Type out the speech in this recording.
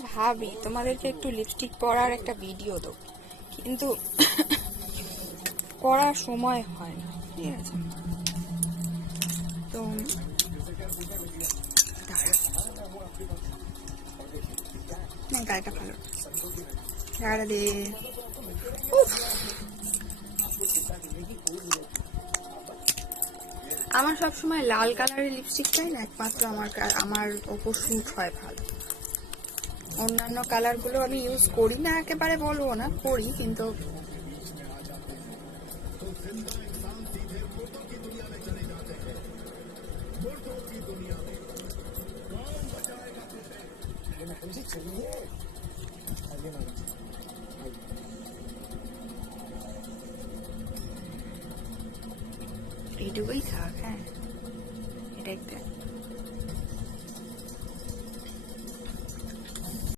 ভাবি তোমাদেরকে একটু লিপস্টিক পরার একটা ভিডিও দেবো, কিন্তু করার সময় হয় না। ঠিক আছে, তো না, গাড়িটা ভালো গাড়ি দে। উফ, আমার সবসময় লাল কালারের লিপস্টিকটাই না একমাত্র আমার ওপর শুট হয় ভালো। অন্যান্য কালারগুলো আমি ইউজ করি না, একেবারে বলবো না করি, কিন্তু এইটুকুই থাক। হ্যাঁ, এটা একটা